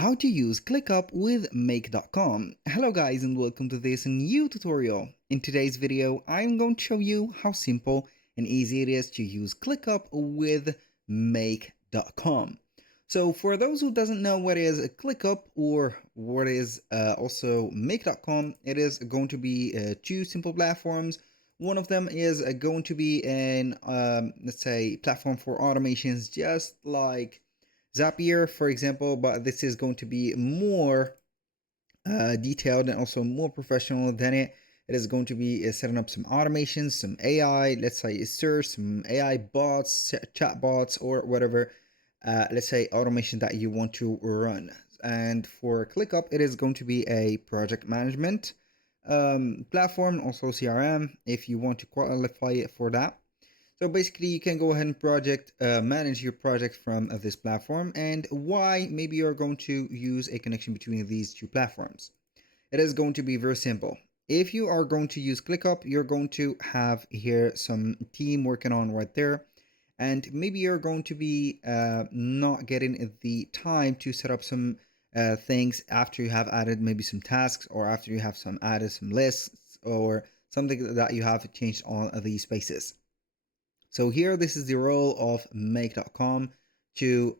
How to use ClickUp with Make.com. Hello guys and welcome to this new tutorial. In today's video, I'm going to show you how simple and easy it is to use ClickUp with Make.com. So for those who doesn't know what is a ClickUp or what is also Make.com, it is going to be two simple platforms. One of them is going to be an, let's say, platform for automations just like Zapier, for example, but this is going to be more detailed and also more professional than it. It is going to be setting up some automations, some AI, let's say search, some AI bots, chat bots, or whatever, let's say automation that you want to run. And for ClickUp, it is going to be a project management platform, also CRM, if you want to qualify it for that. So basically, you can go ahead and manage your project from this platform, and why maybe you're going to use a connection between these two platforms. It is going to be very simple. If you are going to use ClickUp, you're going to have here some team working on right there, and maybe you're going to be not getting the time to set up some things after you have added maybe some tasks, or after you have added some lists, or something that you have changed on these spaces. So here, this is the role of Make.com to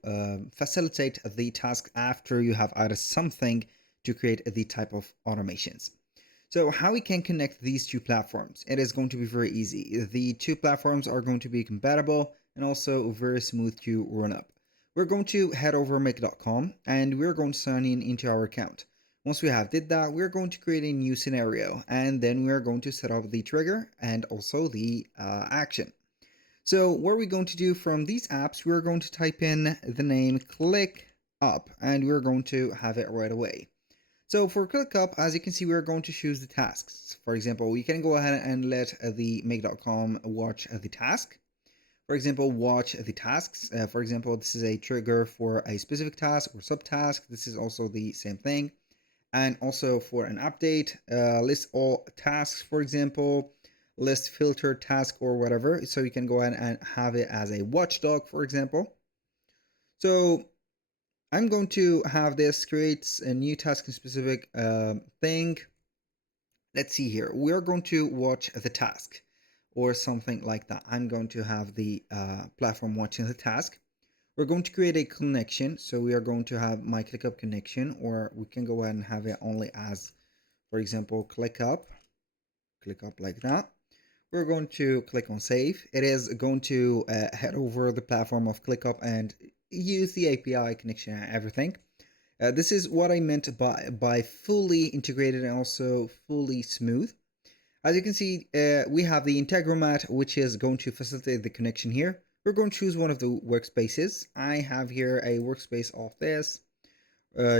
facilitate the task after you have added something to create the type of automations. So how we can connect these two platforms? It is going to be very easy. The two platforms are going to be compatible and also very smooth to run up. We're going to head over Make.com and we're going to sign in into our account. Once we have did that, we're going to create a new scenario, and then we're going to set up the trigger and also the action. So what are we going to do from these apps? We're going to type in the name ClickUp and we're going to have it right away. So for ClickUp, as you can see, we're going to choose the tasks. For example, you can go ahead and let the Make.com watch the task. For example, watch the tasks. For example, this is a trigger for a specific task or subtask. This is also the same thing. And also for an update, list all tasks, for example, list filtered task or whatever. So you can go ahead and have it as a watchdog, for example. So I'm going to have this creates a new task in specific thing. Let's see here. We're going to watch the task or something like that. I'm going to have the platform watching the task. We're going to create a connection. So we are going to have my ClickUp connection, or we can go ahead and have it only as, for example, ClickUp like that. We're going to click on save. It is going to head over the platform of ClickUp and use the API connection and everything. This is what I meant by fully integrated and also fully smooth. As you can see, we have the Integromat, which is going to facilitate the connection here. We're going to choose one of the workspaces. I have here a workspace of this,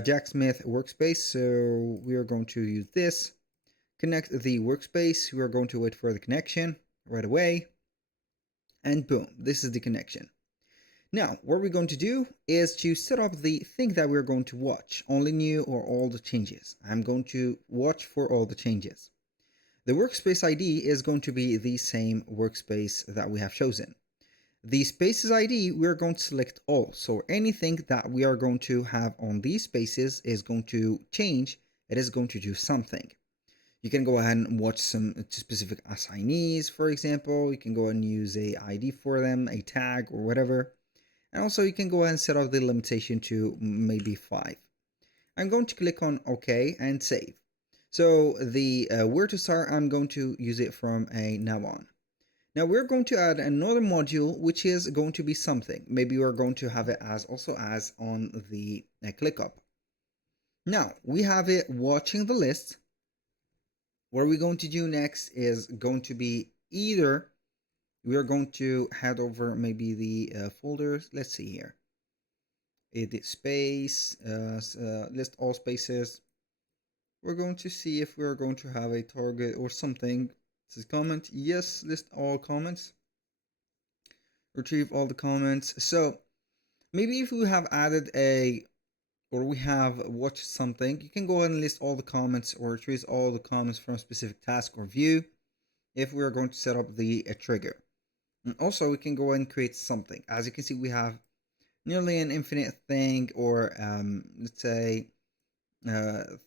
Jack Smith workspace. So we are going to use this. Connect the workspace. We are going to wait for the connection right away. And boom, this is the connection. Now, what we're going to do is to set up the thing that we're going to watch, only new or all the changes. I'm going to watch for all the changes. The workspace ID is going to be the same workspace that we have chosen. The spaces ID, we're going to select all. So anything that we are going to have on these spaces is going to change. It is going to do something. You can go ahead and watch some specific assignees, for example. You can go and use a ID for them, a tag or whatever. And also you can go ahead and set up the limitation to maybe 5. I'm going to click on OK and save. So the where to start, I'm going to use it from a now on. Now we're going to add another module, which is going to be something. Maybe we're going to have it as also as on the ClickUp. Now we have it watching the list. What we're going to do next is going to be either we are going to head over maybe the folders. Let's see here. Edit space, list all spaces. We're going to see if we're going to have a target or something. This is comment. Yes, list all comments. Retrieve all the comments. So maybe if we have added or we have watched something, you can go ahead and list all the comments or retrieve all the comments from a specific task or view if we're going to set up the trigger. And also we can go ahead and create something. As you can see, we have nearly an infinite thing, or let's say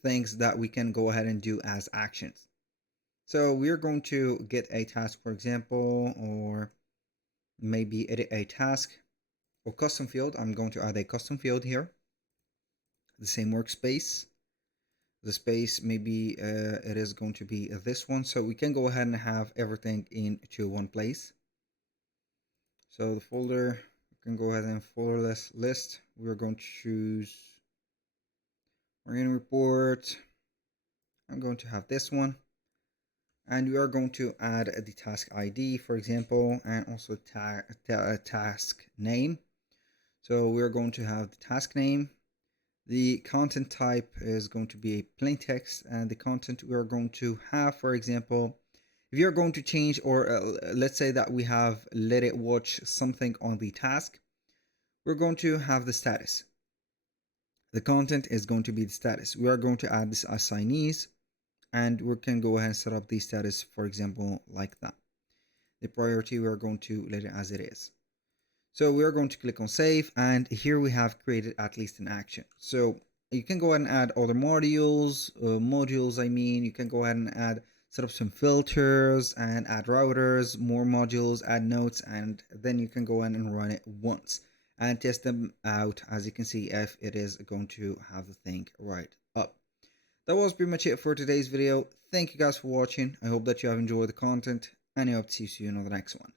things that we can go ahead and do as actions. So we're going to get a task, for example, or maybe edit a task or custom field. I'm going to add a custom field here, the same workspace. The space, maybe it is going to be this one, so we can go ahead and have everything into one place. So the folder, we can go ahead and folder list. We're going to choose marine report. I'm going to have this one, and we are going to add the task ID, for example, and also task name. So we're going to have the task name. The content type is going to be a plain text, and the content we are going to have, for example, if you're going to change, or let's say that we have let it watch something on the task, we're going to have the status. The content is going to be the status. We are going to add this assignees, and we can go ahead and set up the status, for example, like that. The priority, we're going to let it as it is. So we're going to click on save, and here we have created at least an action. So you can go ahead and add other modules, you can go ahead and set up some filters and add routers, more modules, add notes, and then you can go ahead and run it once and test them out, as you can see, if it is going to have the thing right up. That was pretty much it for today's video. Thank you guys for watching. I hope that you have enjoyed the content, and I hope to see you in the next one.